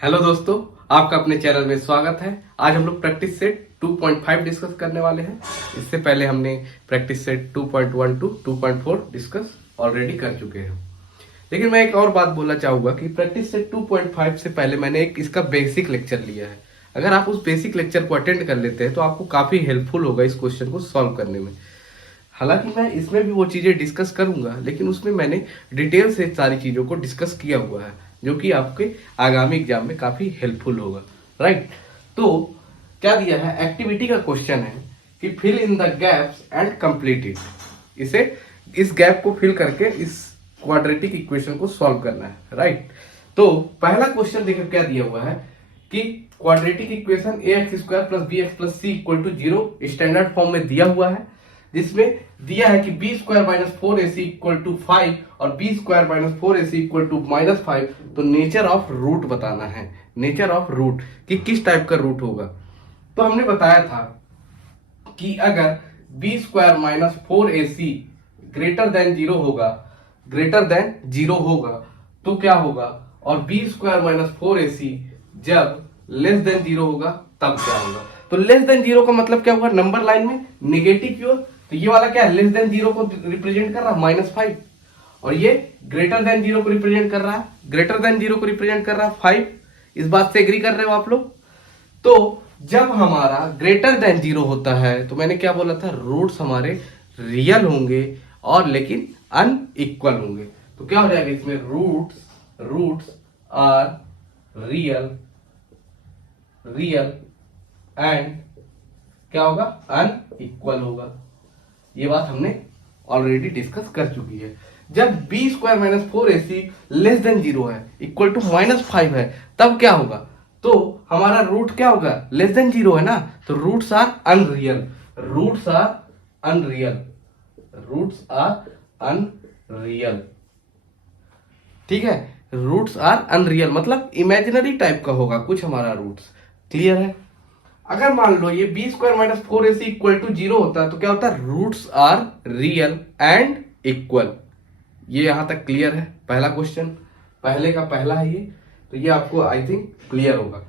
Hello दोस्तों, आपका अपने चैनल में स्वागत है। आज हम लोग प्रैक्टिस सेट 2.5 डिस्कस करने वाले हैं। इससे पहले हमने practice set 2.1 to 2.4 discuss already कर चुके हैं। लेकिन मैं एक और बात बोलना चाहूंगा कि प्रैक्टिस सेट 2.5 से पहले मैंने एक इसका बेसिक लेक्चर लिया है। अगर आप उस बेसिक लेक्चर को अटेंड कर लेते हैं तो आपको काफी हेल्पफुल होगा इस क्वेश्चन को सॉल्व करने में। हालांकि मैं इसमें भी वो चीजें डिस्कस करूंगा, लेकिन उसमें मैंने डिटेल से सारी चीजों को डिस्कस किया हुआ है, जो कि आपके आगामी एग्जाम में काफी हेल्पफुल होगा। राइट, तो क्या दिया है, एक्टिविटी का क्वेश्चन है कि fill in the gaps and complete it. इस गैप को फिल करके इस क्वाड्रेटिक इक्वेशन को सॉल्व करना है। राइट, तो पहला क्वेश्चन देखिए क्या दिया हुआ है कि quadratic equation ax² plus bx plus c equal to 0 standard form में दिया हुआ है, जिसमें दिया है कि b² minus 4ac equal to 5 और b² minus 4ac equal to minus 5। तो नेचर ऑफ रूट बताना है, नेचर ऑफ रूट कि किस टाइप का रूट होगा। तो हमने बताया था कि अगर b² minus 4ac greater than 0 होगा, ग्रेटर देन 0 होगा तो क्या होगा, और b² माइनस 4ac जब लेस देन 0 होगा तब क्या होगा। तो लेस देन 0 का मतलब क्या होगा, नंबर लाइन में नेगेटिव की ओर। तो ये वाला क्या है, लेस देन 0 को रिप्रेजेंट कर रहा है -5, और ये ग्रेटर देन 0 को रिप्रेजेंट कर रहा है, ग्रेटर देन 0 को रिप्रेजेंट कर रहा है 5। इस बात से एग्री कर रहे हो आप लोग। तो जब हमारा ग्रेटर देन 0 होता है तो मैंने क्या बोला था, रूट्स हमारे रियल होंगे और लेकिन अनइक्वल होंगे। तो क्या हो जाएगा इसमें, रूट्स आर रियल एंड क्या होगा, अनइक्वल होगा। ये बात हमने ऑलरेडी डिस्कस कर चुकी है। जब b² minus 4ac less than 0 है, इक्वल टू -5 है, तब क्या होगा, तो हमारा रूट क्या होगा, लेस देन 0 है ना, तो roots are unreal, roots are unreal. ठीक है, रूट्स आर अनरियल मतलब इमेजिनरी टाइप का होगा कुछ हमारा रूट्स। क्लियर है। अगर मान लो ये b² minus 4ac equal to 0 होता है तो क्या होता है, roots are real and equal. ये यहां तक क्लियर है। पहला क्वेश्चन पहले का पहला है ये, तो ये आपको आई थिंक क्लियर होगा।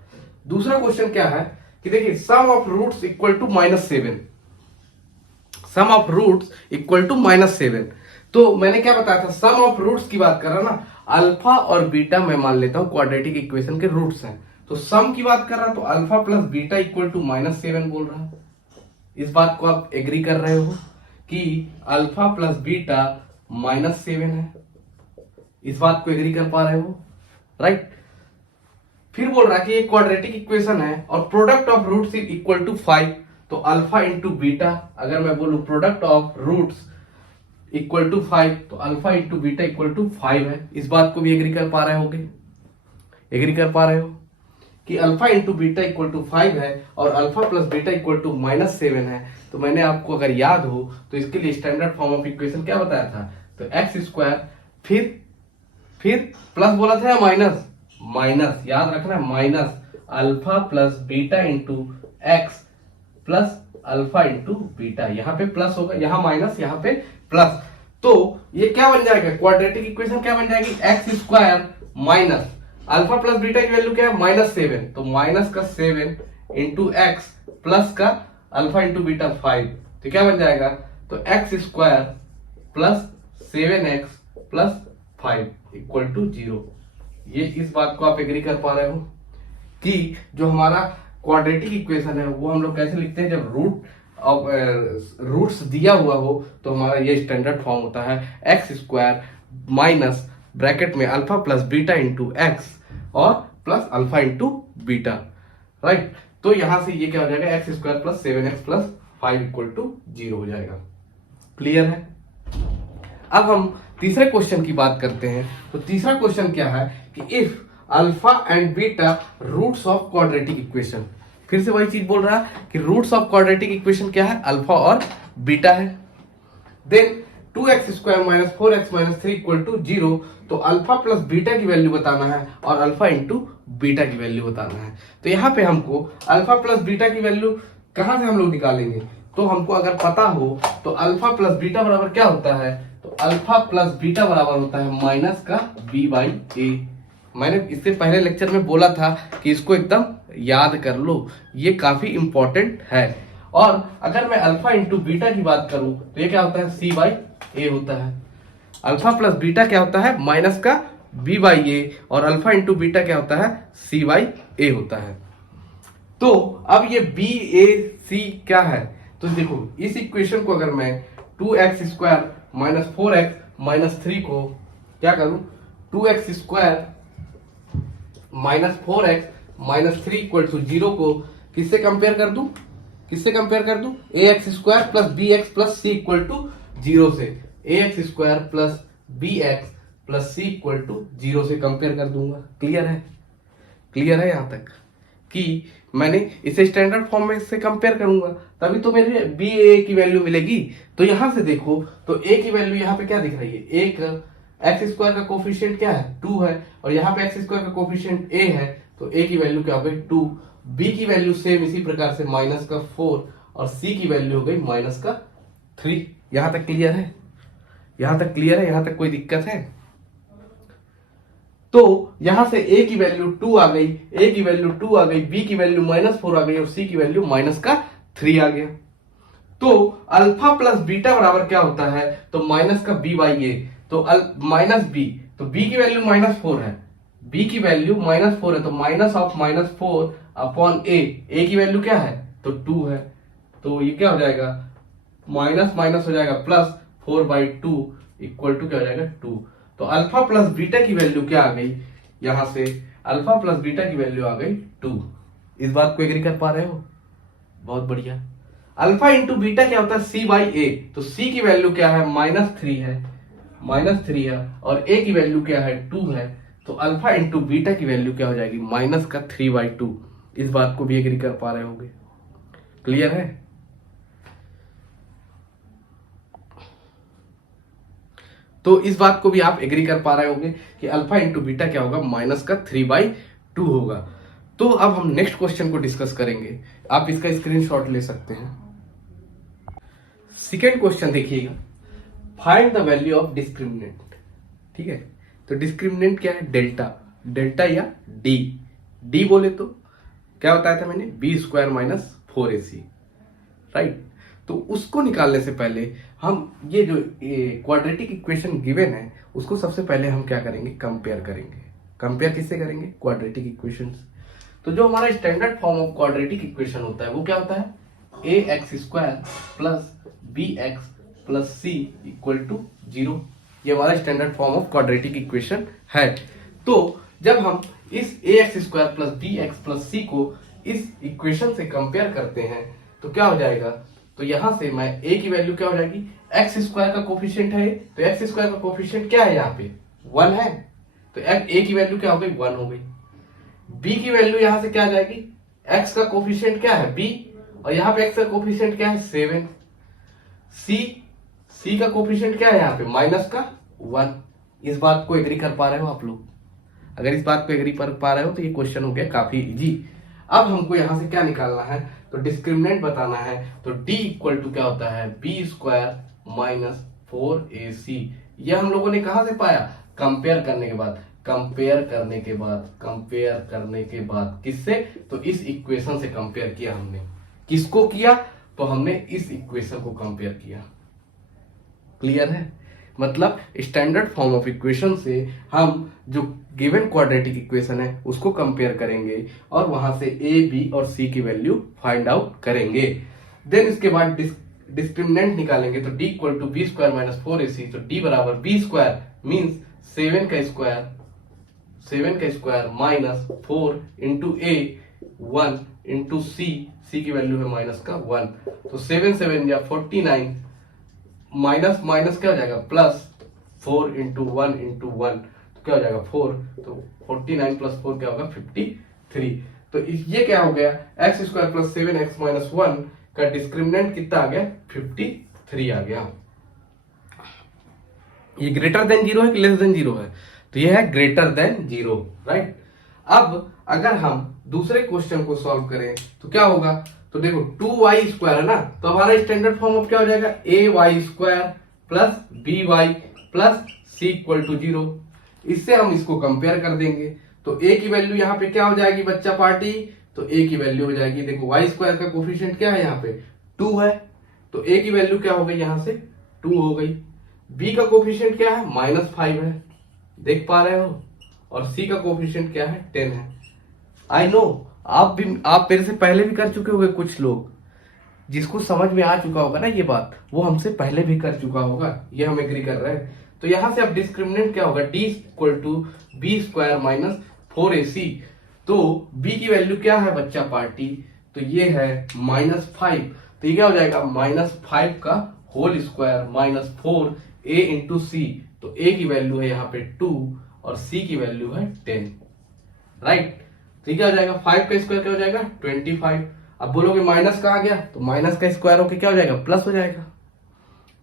दूसरा क्वेश्चन क्या है कि देखिए, sum of roots equal to -7, sum of roots equal to -7। तो मैंने क्या बताया था, सम ऑफ रूट्स की बात कर रहा ना, अल्फा और बीटा मैं मान लेता हूं क्वाड्रेटिक इक्वेशन के रूट्स हैं। तो सम की बात कर रहा तो alpha plus beta equal to -7 बोल रहा है। इस बात को आप एग्री कर रहे हो कि अल्फा प्लस बीटा -7 है। इस बात को एग्री कर पा रहे हो, राइट। फिर बोल रहा है कि ये क्वाड्रेटिक इक्वेशन है और product of roots is equal to 5। तो अल्फा इंटू बीटा, अगर मैं बोलूं product of roots equal to 5 तो alpha into beta equal to 5 है। इस बात को भी एग्री कर पा रहे होगे, एग्री कर पा रहे हो कि alpha into beta equal to 5 है और alpha plus beta equal to -7 है। तो मैंने आपको अगर याद हो तो इसके लिए स्टैंडर्ड फॉर्म ऑफ इक्वेशन क्या बताया था, तो x² फिर प्लस बोला था या माइनस, याद रखना है, minus alpha plus beta into x plus alpha into beta. यहाँ पे प्लस होगा, यहाँ माइनस, यहाँ पे प्लस। तो ये क्या बन जाएगा, क्वाड्रेटिक इक्वेशन क्या बन जाएगी, x² minus alpha plus beta की वैल्यू क्या है, -7। तो माइनस का 7 इंटू एक्स प्लस का अल्फा इंटू बीटा 5। तो क्या बन जाएगा, तो x² plus 7x plus 5 equal to 0। ये इस बात को आप एग्री कर पा रहे हो कि जो हमारा क्वाड्रेटिक इक्वेशन है वो हम लोग कैसे लिखते हैं, जब रूट्स दिया हुआ हो तो हमारा ये स्टैंडर्ड फॉर्म होता है x² माइनस ब्रैकेट में alpha plus beta into x और plus alpha into beta. Right, तो यहां से ये क्या हो जाएगा, x² plus 7x plus 5 equal to 0 हो जाएगा। क्लियर है। अब हम तीसरे क्वेश्चन की बात करते हैं। तो तीसरा क्वेश्चन क्या है कि if alpha and beta roots of quadratic equation. फिर से वही चीज बोल रहा है कि रूट्स ऑफ क्वाड्रेटिक इक्वेशन क्या है, अल्फा और बीटा है। Then 2x² minus 4x minus 3 equal to 0। तो अल्फा प्लस बीटा की वैल्यू बताना है और अल्फा इंटू बीटा की वैल्यू बताना है। तो यहाँ पे हमको अल्फा प्लस बीटा की वैल्यू कहां से हम लोग निकालेंगे, तो हमको अगर पता हो तो अल्फा प्लस बीटा बराबर क्या होता है, तो अल्फा प्लस बीटा बराबर होता है माइनस का b/a, मैंने इससे पहले लेक्चर में बोला था कि इसको एकदम याद कर लो, ये काफी इंपॉर्टेंट है। और अगर मैं अल्फा इंटू बीटा की बात करूं तो ये क्या होता है, सी बाई ए होता है। अल्फा प्लस बीटा क्या होता है, माइनस का बी बाई ए, और अल्फा इंटू बीटा क्या होता है, सी बाई ए होता है। तो अब ये बी ए सी क्या है, तो देखो इस इक्वेशन को अगर मैं 2x² माइनस 4x माइनस 3 को क्या करूं, 2x² minus 4x minus 3 equal to 0 को किससे कंपेयर कर दूं, किससे कंपेयर कर दूं, ax² plus bx plus c equal to 0 से, ax² plus bx plus c equal to 0 से कंपेयर कर दूंगा। क्लियर है, क्लियर है यहां तक कि मैंने इसे स्टैंडर्ड फॉर्म में से कंपेयर करूंगा तभी तो मेरे बी ए की वैल्यू मिलेगी। तो यहां से देखो तो ए की वैल्यू यहाँ पे क्या दिख रही है, एक x² का कोफिशिएंट क्या है, 2 है, और यहाँ पे x² का कोफिशिएंट a है, तो a की वैल्यू क्या हो गई 2, b की वैल्यू सेम इसी प्रकार से माइनस का 4, और c की वैल्यू हो गई माइनस का 3। यहां तक क्लियर है, यहां तक क्लियर है, यहां तक कोई दिक्कत है। तो यहां से a की वैल्यू 2 आ गई, a की वैल्यू 2 आ गई, b की वैल्यू -4 आ गई, और c की वैल्यू माइनस का 3 आ गया। तो अल्फा प्लस बीटा बराबर क्या होता है, तो माइनस का b बाई ए, तो माइनस बी, तो b की वैल्यू -4 है, b की वैल्यू -4 है, तो माइनस ऑफ -4 अपॉन a की वैल्यू क्या है, तो 2 है, तो ये क्या हो जाएगा, माइनस माइनस हो जाएगा प्लस 4/2 इक्वल टू क्या हो जाएगा 2। तो अल्फा प्लस बीटा की वैल्यू क्या आ गई, यहां से अल्फा प्लस बीटा की वैल्यू आ गई 2। इस बात को एग्री कर पा रहे हो, बहुत बढ़िया। अल्फा इंटू बीटा क्या होता है, सी बाई ए, तो सी की वैल्यू क्या है, -3 है, -3 है, और ए की वैल्यू क्या है 2 है, तो अल्फा इंटू बीटा की वैल्यू क्या हो जाएगी, माइनस का 3/2। इस बात को भी एग्री कर पा रहे होगे, क्लियर है। तो इस बात को भी आप एग्री कर पा रहे होंगे कि अल्फा इंटू बीटा क्या होगा, माइनस का 3/2 होगा। तो अब हम नेक्स्ट क्वेश्चन को डिस्कस करेंगे, आप इसका स्क्रीनशॉट ले सकते हैं। सेकेंड क्वेश्चन देखिएगा, find the value of discriminant. ठीक है, तो डिस्क्रिमिनेंट क्या है, डेल्टा, डेल्टा या डी, डी बोले तो क्या बताया था मैंने, b² माइनस 4ac, राइट। तो उसको निकालने से पहले हम ये जो क्वाड्रेटिक इक्वेशन गिवन है उसको सबसे पहले हम क्या करेंगे, कंपेयर करेंगे। कंपेयर किससे करेंगे, क्वाड्रेटिक इक्वेशंस। तो जो हमारा standard form of quadratic equation होता है वो क्या होता है, ax² plus bx plus c equal to 0। ये हमारा standard form of quadratic equation है। तो जब हम इस ax² प्लस bx प्लस सी को इस इक्वेशन से कंपेयर करते हैं तो क्या हो जाएगा, तो यहां से मैं a की वैल्यू क्या हो जाएगी, x² का कोफिशिएंट है, तो x² का कोफिशिएंट क्या है, यहाँ पे 1 है, तो a की वैल्यू क्या हो गई, 1 हो गई। b की वैल्यू यहां से क्या आ जाएगी, x का कोफिशिएंट क्या है b, और यहाँ पे x का कोफिशिएंट क्या है 7, c का कोफिशिएंट क्या है यहाँ पे माइनस का 1। इस बात को एग्री कर पा रहे हो आप लोग, अगर इस बात को एग्री कर पा रहे हो तो ये क्वेश्चन हो गया काफी इजी। अब हमको यहां से क्या निकालना है, तो डिस्क्रिमिनेंट बताना है, तो d इक्वल टू क्या होता है, b² माइनस 4ac। ये हम लोगों ने कहां से पाया, कंपेयर करने के बाद, कंपेयर करने के बाद, कंपेयर करने के बाद किससे, तो इस इक्वेशन से कंपेयर किया हमने। किसको किया, तो हमने इस इक्वेशन को कंपेयर किया। क्लियर है, मतलब स्टैंडर्ड फॉर्म ऑफ इक्वेशन से हम जो गिवन क्वाड्रेटिक इक्वेशन है उसको कंपेयर करेंगे और वहां से ए बी और सी की वैल्यू फाइंड आउट करेंगे। देन इसके बाद डिस्क्रिमिनेंट निकालेंगे, तो d equal to b² minus 4ac, तो d बराबर b² मीन्स 7 का square minus 4 into a 1 into c की वैल्यू है माइनस का 1, तो 7 या 49 माइनस माइनस क्या हो जाएगा प्लस 4 इंटू 1 इंटू 1, तो क्या हो जाएगा 4, तो 49 प्लस 4 क्या होगा 53। तो ये क्या हो गया, x² प्लस 7x माइनस 1 का डिस्क्रिमिनेंट कितना आ गया 53 आ गया। ये ग्रेटर देन 0 है कि लेस देन 0 है, तो ये है ग्रेटर देन 0, राइट। अब अगर हम दूसरे क्वेश्चन को सॉल्व करें तो क्या होगा, तो देखो 2y² है ना, तो हमारा स्टैंडर्ड फॉर्म ऑफ क्या हो जाएगा, ay² plus by plus c equal to 0। इससे हम इसको कंपेयर कर देंगे, तो ए की वैल्यू यहाँ पे क्या हो जाएगी बच्चा पार्टी, तो ए की वैल्यू हो जाएगी, देखो वाई स्क्वायर का कोफिशिएंट क्या है यहाँ पे 2 है, तो ए की वैल्यू क्या हो गई यहाँ से 2 हो गई। बी का कोफिशिएंट क्या है -5 है, देख पा रहे हो, और सी का कोफिशिएंट क्या है 10 है। आई नो आप मेरे से पहले भी कर चुके होंगे, कुछ लोग जिसको समझ में आ चुका होगा ना ये बात, वो हमसे पहले भी कर चुका होगा, ये हम एग्री कर रहे हैं। तो यहां से अब डिस्क्रिमिनेंट क्या होगा, D equal to b square minus 4ac। तो b की वैल्यू क्या है बच्चा पार्टी, तो ये है -5, तो ये क्या हो जाएगा -5 का whole square minus 4a into c. तो a की वैल्यू है यहाँ पे 2 और c की वैल्यू है 10, राइट। तो क्या हो जाएगा 5 का स्क्वायर क्या हो जाएगा 25। अब बोलोगे माइनस का आ गया, तो माइनस का स्क्वायर होके क्या हो जाएगा प्लस हो जाएगा,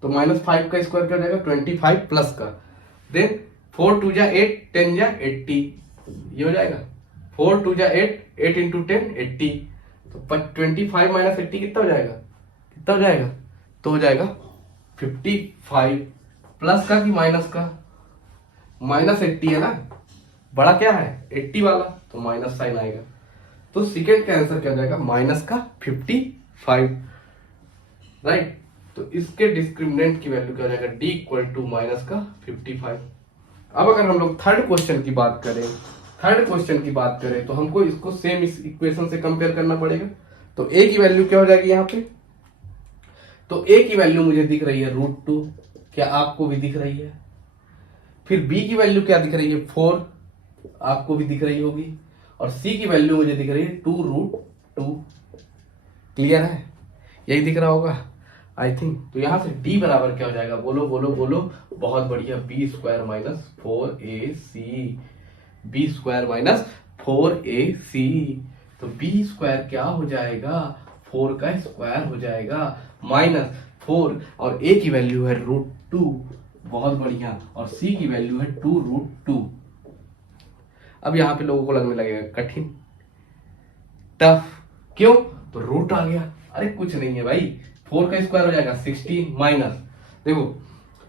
तो -5 का स्क्वायर क्या हो जाएगा 25 प्लस का, देन 4 2 जा 8 10 जा 80, ये हो जाएगा 4 2 जा 8 8 इंटू 10 80। तो 25 माइनस 80 कितना हो जाएगा, कितना हो जाएगा, तो हो जाएगा 55 प्लस का कि माइनस का, -80 है ना, बड़ा क्या है 80 वाला, तो माइनस साइन आएगा। तो सेकेंड का आंसर क्या हो जाएगा माइनस का 55, राइट। तो इसके डिस्क्रिमिनेंट की वैल्यू क्या हो जाएगा डी इक्वल टू माइनस का 55। अब अगर हम लोग थर्ड क्वेश्चन की बात करें तो हमको इसको सेम इस इक्वेशन से कंपेयर करना पड़ेगा। तो ए की वैल्यू क्या हो जाएगी यहाँ पे, तो ए की वैल्यू मुझे दिख रही है √2, क्या आपको भी दिख रही है। फिर बी की वैल्यू क्या दिख रही है 4, आपको भी दिख रही होगी, और सी की वैल्यू मुझे दिख रही है 2√2, क्लियर है, यही दिख रहा होगा आई थिंक। तो यहां से डी बराबर क्या हो जाएगा, बोलो बोलो बोलो, बहुत बढ़िया, b square minus 4ac, b square minus 4ac। तो बी स्क्वायर क्या हो जाएगा 4 का स्क्वायर हो जाएगा माइनस 4, और a की वैल्यू है √2, बहुत बढ़िया, और c की वैल्यू है 2√2। अब यहां पे लोगों को लगने लगेगा कठिन, टफ, क्यों, तो रूट आ गया। अरे कुछ नहीं है भाई, 4 का स्क्वायर हो जाएगा 16 माइनस, देखो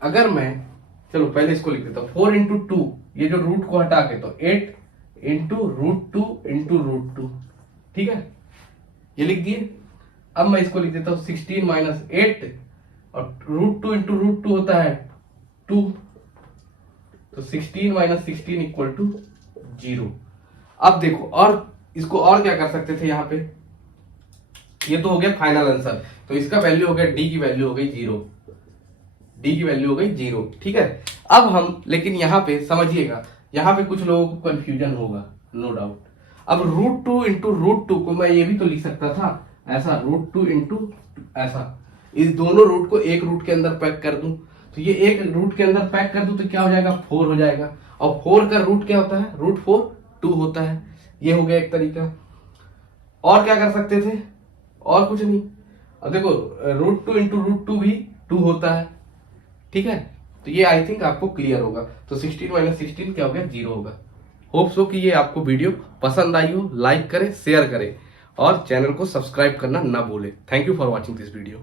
अगर मैं, चलो पहले इसको लिख देता हूं, 4 इंटू 2, ये जो रूट को हटा के, तो 8 इंटू √2 इंटू √2, ठीक है, ये लिख दिए। अब मैं इसको लिख देता हूं 16 माइनस 8, और √2 इंटू √2 होता है 2, तो 16 माइनस 16 इक्वल टू 0। अब देखो, और इसको और क्या कर सकते थे यहाँ पे, ये तो हो गया फाइनल आंसर, तो इसका वैल्यू हो गया डी की वैल्यू हो गई 0, डी की वैल्यू हो गई 0, ठीक है। अब हम, लेकिन यहाँ पे समझिएगा, यहाँ पे कुछ लोगों को कंफ्यूजन होगा, नो डाउट। अब √2 इंटू √2 को मैं ये भी तो लिख सकता था ऐसा, √2 इंटू ऐसा, इस दोनों रूट को एक रूट के अंदर पैक कर दूं, तो ये एक रूट के अंदर पैक कर दूं तो क्या हो जाएगा 4 हो जाएगा, और 4 का रूट क्या होता है, √4 2 होता है, ये हो गया एक तरीका। और क्या कर सकते थे, और कुछ नहीं, अब देखो √2 इंटू √2 भी 2 होता है, ठीक है। तो ये आई थिंक आपको क्लियर होगा, तो 16 माइनस 16 क्या हो गया 0 होगा। होप सो कि ये आपको वीडियो पसंद आई हो, लाइक करें, शेयर करें, और चैनल को सब्सक्राइब करना ना भूलें। Thank you for watching this video.